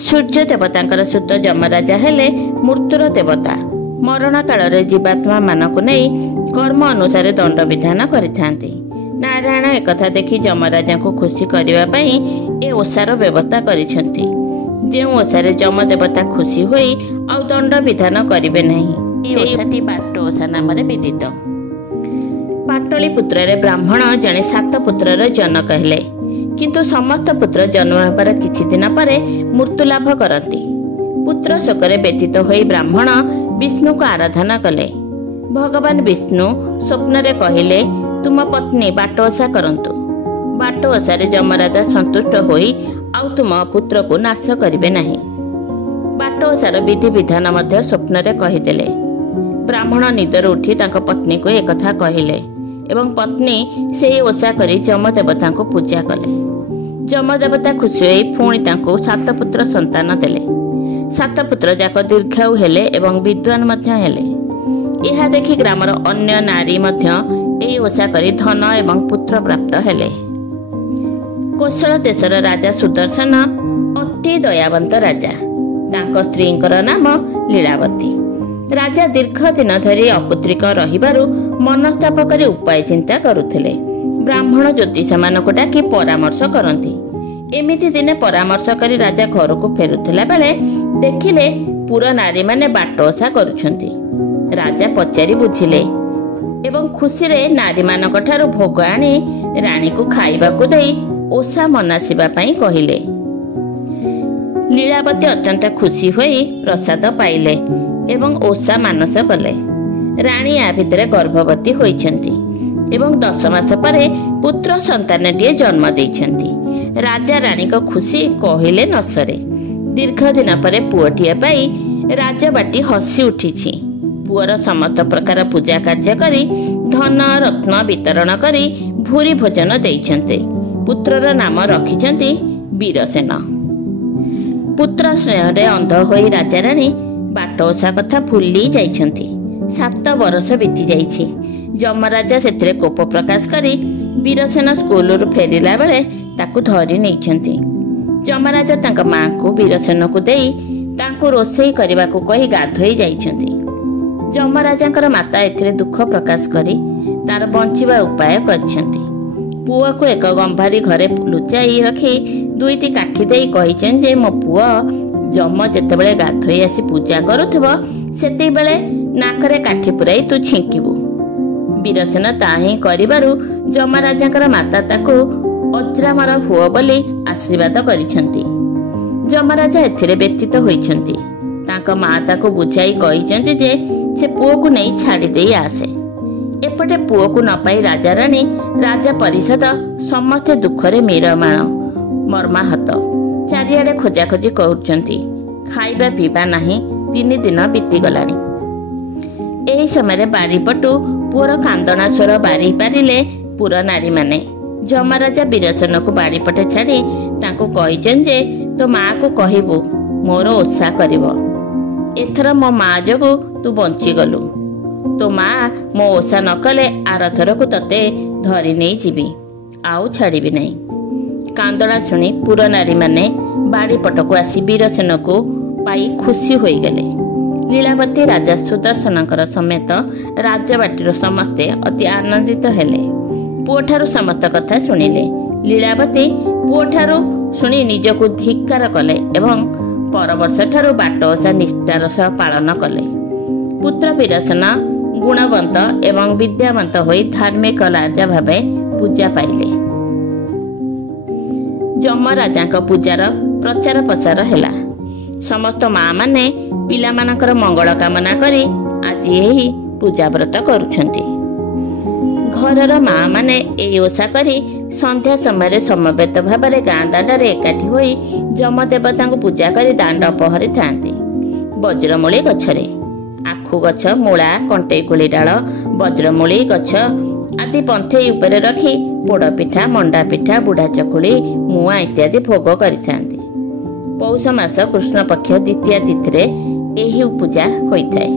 सूर्य देवता सुत जमराजा हेले मृत्युर देवता। मरण काल जीवात्मा मानक नहीं कर्म अनुसार दंड विधान करिथांती। नारायण एकथा देखि जमराजा को खुशी करने ए ओषार व्यवस्था करिसेंती। जे ओषारे जम देवता खुशी होई आ दंड विधान करिवे नहीं से ओषाटी बाट ओषा नाम विदित। पाटली पुत्र रे ब्राह्मण जने 7 पुत्रर जनक हेले, किंतु समस्त पुत्र जन्म होबार किछि दिन परे मृत्यु लाभ करती। पुत्र शोकरे व्यतीत होई ब्राह्मण विष्णु को आराधना कले। भगवान विष्णु स्वप्न रे कहिले तुम पत्नी बाट ओषा करंतु। बाट ओषारे जमराजा संतुष्ट होई आउ तुम पुत्र को नाश करिवे नहीं। बाट ओषार विधि विधान मध्य स्वप्न रे कहिदेले। ब्राह्मण निदर उठी तांको पत्नी को एकथा कहिले एवं पत्नी से ओषा करी जमदेवता को पूजा कले। जमदेवता खुशी होई पुणी तांको 7 पुत्र संतान देले। 7 पुत्र जाक दीर्घायु हेले एवं विद्वान मध्य हेले। यह देखि ग्रामर अन्य नारी मध्य एई ओषा करी धन एवं पुत्र प्राप्त हेले। कोशल देशर राजा सुदर्शन अति दयावंत राजा। तांको स्त्रींकर नाम लीलावती। राजा दीर्घ दिन धरी अपुत्रिक रहिबारु मनस्ताप करी उपाय चिंता करुथिले। ब्राह्मण ज्योतिष मानक डाकी परामर्श करती। एमिति दिने परामर्श करी राजा घर को फेरुथिला बेले देखिले पुरा नारी माने बाट ओषा करुछंती। राजा पचारि बुझिले एवं खुशी रे नारी मानक ठारू भोग आनी रानी को खाइबाकू देई ओषा मनासिबा पई कहिले। लीलावती अत्यंत खुशी होई प्रसाद पाइले एवं ओषा मानस कले। रानी आ भितरे गर्भवती होइछंती एवं 10 मास परे पुत्र संतानटिए जन्म देइछंती। राजा रानी को खुशी कहिले न सरे। दीर्घ दिन परे पुअटिए पाई राजबाटी हसी उठिछि। पुअर समस्त प्रकार पूजा कार्य करी धन रत्न वितरण करी भूरी भोजन देइछंती। पुत्रर नाम रखिछंती वीरसेन। पुत्र स्नेहरे अंध होई राजा रानी बाट ओषा कथा भूली जाइछंती। 7 वर्ष बीती जाइछि। जमराजा सेथिरे कोप प्रकाश करी वीरसेन स्कूल फेरिला बेले ताकू धरी नैछंती। जमराजा तांका मां को वीरसेन को देई तांको रोषेई करबा को कहि गाधोई जाइछंती। जमराजांकर माता एथिरे दुख प्रकाश करी तार बंचिबा उपाय करछंती। पुआ को एक गंभारी घरे लुचाई रखी 2टी काठी देई कहिछन जे मो पुआ जम जेतेबेले गाधोई आसी पूजा करुथबो सेते बेले नाकरे काठी पुराई तू छिंकिबू। वीरसेन ताही करिबारु जमराजांकर माता ताको अज्रामर हुओ बोली आशीर्वाद करिछंती। जमराजा एथिरे व्यतीत होइछंती। तांका मां ताको बुझाई कहिछंती जे से पुओ को नहीं छाड़ी देई आसे। एपटे पुओ को न पाई राजा रानी राजा परिषद समस्ते दुखरे मीरमाण मर्माहत। चारिआडे खोजाखोजी करुछंती। खाइबा पीबा नाही। 3 दिन बीती गलानी। एही समय बारीपटू पुअर कांदना स्वर बारी पारिले पुरा नारी माने। जमराजा वीरसेन को बारीपटे छाड़ी तांको कहिछन जे तो मां को कहिबू मोर ओषा करिवो। एथर मो मां जगु तू बंची गलु। तो मां मो ओषा न कले आरथर को तते धरी नहीं जीवी आउ छाड़ीबी नहीं। कांदड़ा शुणी पुरा नारी माने बाड़ीपट को आसी वीरसेन को पाई खुशी होई गले। लीलावती राजा सुदर्शनकर समेत राजबाटीर समस्ते अति आनंदित हेले। पुओठारु समस्त कथा शुणिले। लीलावती पुओठारु शुणी निजको धिक्कार कले एवं पर वर्ष ठारू बाट ओषा निष्ठार सह पालन कले। पुत्र वीरसेन गुणवंत एवं विद्यावंत होई धार्मिक राजा भावे पूजा पाइले। जमराजा पूजार प्रचार प्रसार हेला। समस्त माँ माने पिला मानकर मंगल कामना करी आज यही पूजा व्रत करुछंती। घरर माँ माने एई ओषा करी संध्या समय समवेत भाव गाँ दांडे एकाठी होई जमदेवता पूजा करी दांड पहरी थांती। वज्रमूली गछरे आखु गछ मूला कंटेकुली डाल वज्रमूली गछ आदि पंथेई उपरे रखी पोड़ पिठा मंडा पिठा बुढ़ा चकुली मुआ इत्यादि भोग करिथांती। पौष मास कृष्ण पक्ष द्वितीया तिथि रे एही पूजा होइथाय।